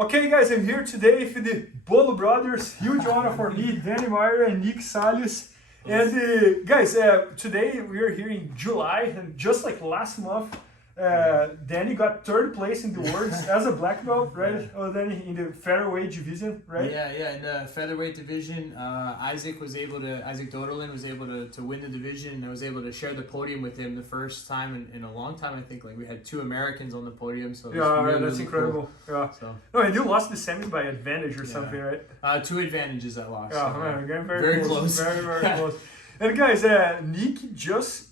Okay guys, I'm here today with the Bolo brothers. Huge honor for me, Danny Maira and Nick Salles. And guys, today we are here in July, and just like last month, Danny got third place in the world as a black belt, right? Oh, Danny, in the featherweight division, right? Yeah, in the featherweight division, Isaac Doderlin was able to win the division, and I was able to share the podium with him the first time in a long time. I think like we had 2 Americans on the podium, so really, that's incredible. Cool. Yeah. So. No, and you lost the semi by advantage or something, right? 2 advantages I lost. Yeah, so, man, again, very close. Very close. And guys, Nick,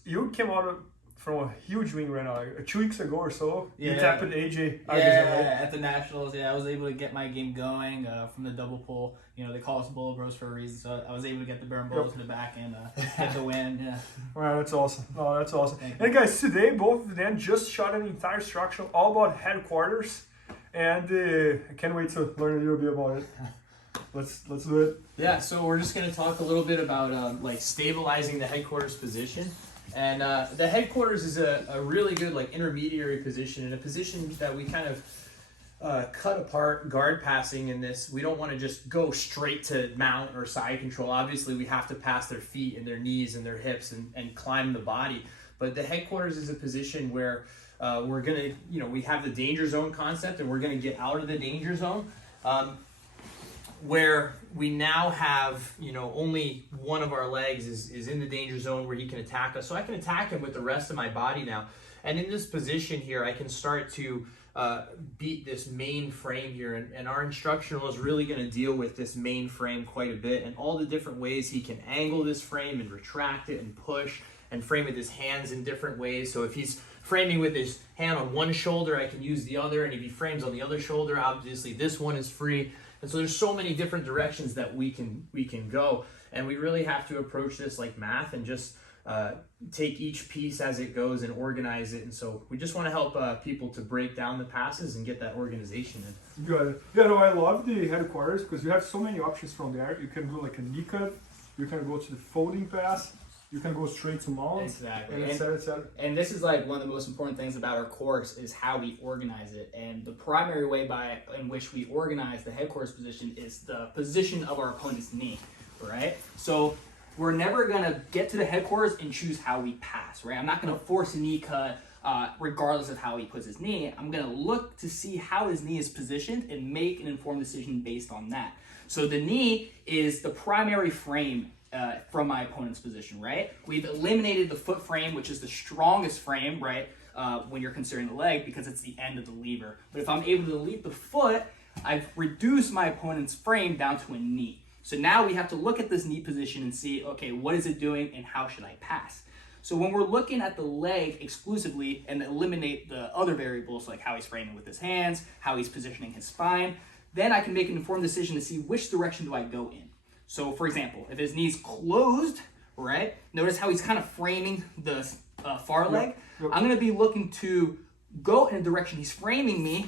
you came out from a huge win right now, like 2 weeks ago or so. You tapped AJ. At the Nationals, I was able to get my game going from the double pull. You know, they call us Bolo Bros for a reason, so I was able to get the Baron Bolo to the back and get the win. Yeah. Wow, that's awesome. Oh, that's awesome. And guys, today both of them just shot an entire instruction all about headquarters, and I can't wait to learn a little bit about it. Let's do it. Yeah, so we're just going to talk a little bit about like stabilizing the headquarters position. And the headquarters is a really good like intermediary position, and a position that we kind of cut apart guard passing in this. We don't want to just go straight to mount or side control. Obviously, we have to pass their feet and their knees and their hips and climb the body. But the headquarters is a position where we're going to, we have the danger zone concept, and we're going to get out of the danger zone. Where we now have, only one of our legs is in the danger zone where he can attack us. So I can attack him with the rest of my body now. And in this position here, I can start to beat this main frame here. And our instructional is really going to deal with this main frame quite a bit, and all the different ways he can angle this frame and retract it and push and frame with his hands in different ways. So if he's framing with his hand on one shoulder, I can use the other. And if he frames on the other shoulder, obviously this one is free. And so there's so many different directions that we can go, and we really have to approach this like math and just take each piece as it goes and organize it. And so we just want to help people to break down the passes and get that organization in. Good. Yeah, no, I love the headquarters because you have so many options from there. You can do like a knee cut, you can go to the folding pass, you can go straight to mount, exactly, and et cetera, et cetera. And this is like one of the most important things about our course is how we organize it. And the primary way in which we organize the headquarters position is the position of our opponent's knee, right? So we're never gonna get to the headquarters and choose how we pass, right? I'm not gonna force a knee cut regardless of how he puts his knee. I'm gonna look to see how his knee is positioned and make an informed decision based on that. So the knee is the primary frame from my opponent's position, right? We've eliminated the foot frame, which is the strongest frame, right? When you're considering the leg, because it's the end of the lever. But if I'm able to delete the foot, I've reduced my opponent's frame down to a knee. So now we have to look at this knee position and see, okay, what is it doing and how should I pass? So when we're looking at the leg exclusively and eliminate the other variables, like how he's framing with his hands, how he's positioning his spine, then I can make an informed decision to see which direction do I go in. So for example, if his knee's closed, right, notice how he's kind of framing the far leg. Yep. I'm going to be looking to go in a direction he's framing me,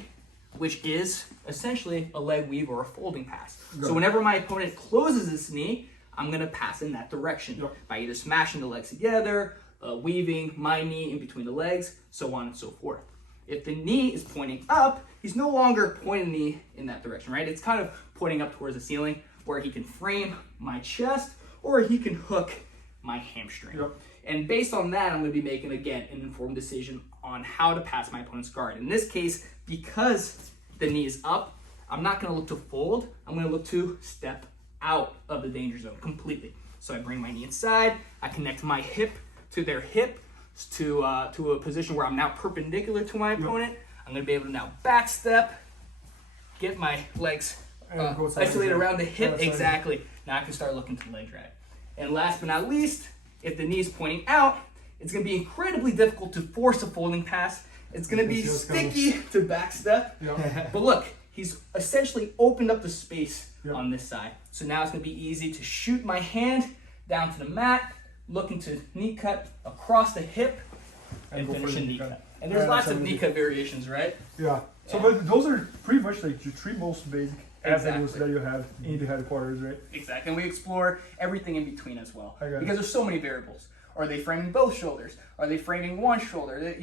which is essentially a leg weave or a folding pass. So whenever my opponent closes his knee, I'm going to pass in that direction by either smashing the legs together, weaving my knee in between the legs, so on and so forth. If the knee is pointing up, he's no longer pointing me in that direction, right? It's kind of pointing up towards the ceiling, where he can frame my chest or he can hook my hamstring. Yep. And based on that, I'm going to be making, again, an informed decision on how to pass my opponent's guard. In this case, because the knee is up, I'm not going to look to fold. I'm going to look to step out of the danger zone completely. So I bring my knee inside, I connect my hip to their hip to a position where I'm now perpendicular to my opponent. I'm going to be able to now back step, get my legs isolate around the hip, exactly. Now I can start looking to the leg drag. And last but not least, if the knee is pointing out, it's going to be incredibly difficult to force a folding pass. It's going to be sticky to back step. But look, he's essentially opened up the space on this side. So now it's going to be easy to shoot my hand down to the mat, looking to knee cut across the hip, and finish a knee cut. And there's lots of knee cut variations, right? Yeah. So but those are pretty much like the 3 most basic avenues that you have in the headquarters, right? Exactly. And we explore everything in between as well. Because there's so many variables. Are they framing both shoulders? Are they framing one shoulder?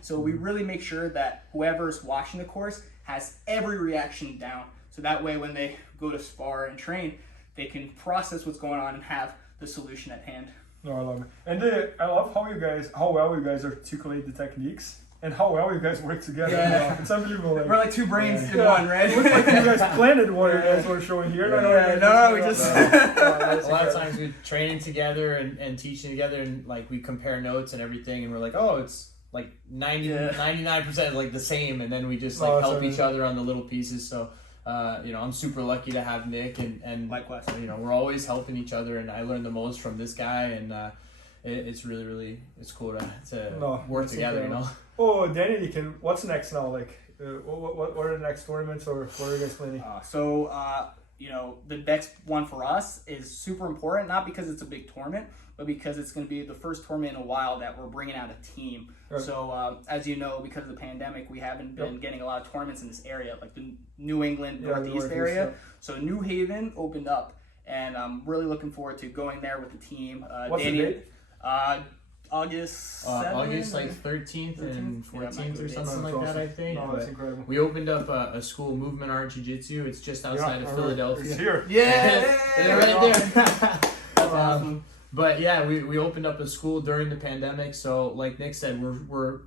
So we really make sure that whoever's watching the course has every reaction down. So that way when they go to spar and train, they can process what's going on and have the solution at hand. No, I love it. And I love how well you guys articulate the techniques and how well you guys work together. Yeah. It's unbelievable. Like, we're like two brains in one, right? It looks like you guys planned what you guys were showing here. No, we just... A lot of times we're training together and teaching together, and like we compare notes and everything, and we're like, oh, it's like 99% like the same, and then we just like help each other on the little pieces. So you know, I'm super lucky to have Nick, and likewise. You know, we're always helping each other, and I learn the most from this guy, and it's really it's cool to work together. You know. Oh, Danny, what's next now? Like, what are the next tournaments, or what are you guys planning? You know, the next one for us is super important, not because it's a big tournament, but because it's going to be the first tournament in a while that we're bringing out a team. Right. So, as you know, because of the pandemic, we haven't been getting a lot of tournaments in this area, like the New England, Northeast area. So New Haven opened up, and I'm really looking forward to going there with the team. What's the date? August 7th? August like 13th and 14th or something like that, I think. No, that's incredible. We opened up a school, Movement Art Jiu-Jitsu. It's just outside of Philadelphia. It's here. Yeah, they're right there. That's awesome. But yeah, we opened up a school during the pandemic. So like Nick said, we're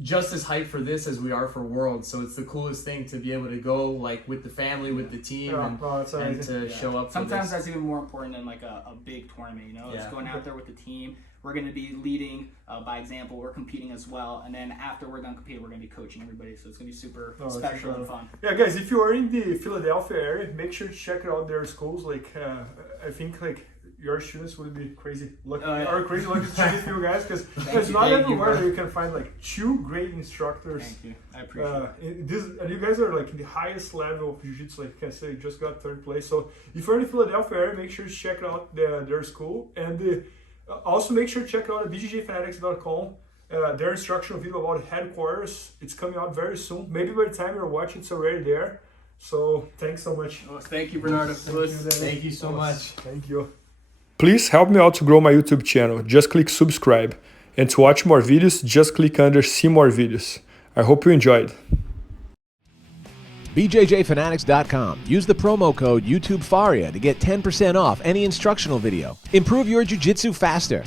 just as hyped for this as we are for Worlds. So it's the coolest thing to be able to go like with the family, with the team, and to show up. Sometimes that's even more important than like a big tournament. You know, just going out there with the team. We're going to be leading by example. We're competing as well, and then after we're done competing, we're going to be coaching everybody. So it's going to be super special and fun. Yeah, guys, if you are in the Philadelphia area, make sure to check out their schools. Like, I think like your students would be crazy lucky, or crazy lucky to train with you guys, because it's not everywhere that you can find like two great instructors. Thank you, I appreciate it. And you guys are like in the highest level of jiu-jitsu. Like I say, you just got 3rd place. So if you're in the Philadelphia area, make sure to check out their school, and also make sure to check out IBJJFanatics.com. Their instructional video about headquarters. It's coming out very soon. Maybe by the time you're watching, it's already there. So thanks so much. Thank you, Bernardo. Thank you so much. Thank you. Please help me out to grow my YouTube channel. Just click subscribe. And to watch more videos, just click under see more videos. I hope you enjoyed. BJJFanatics.com. Use the promo code YouTubeFaria to get 10% off any instructional video. Improve your jiu-jitsu faster.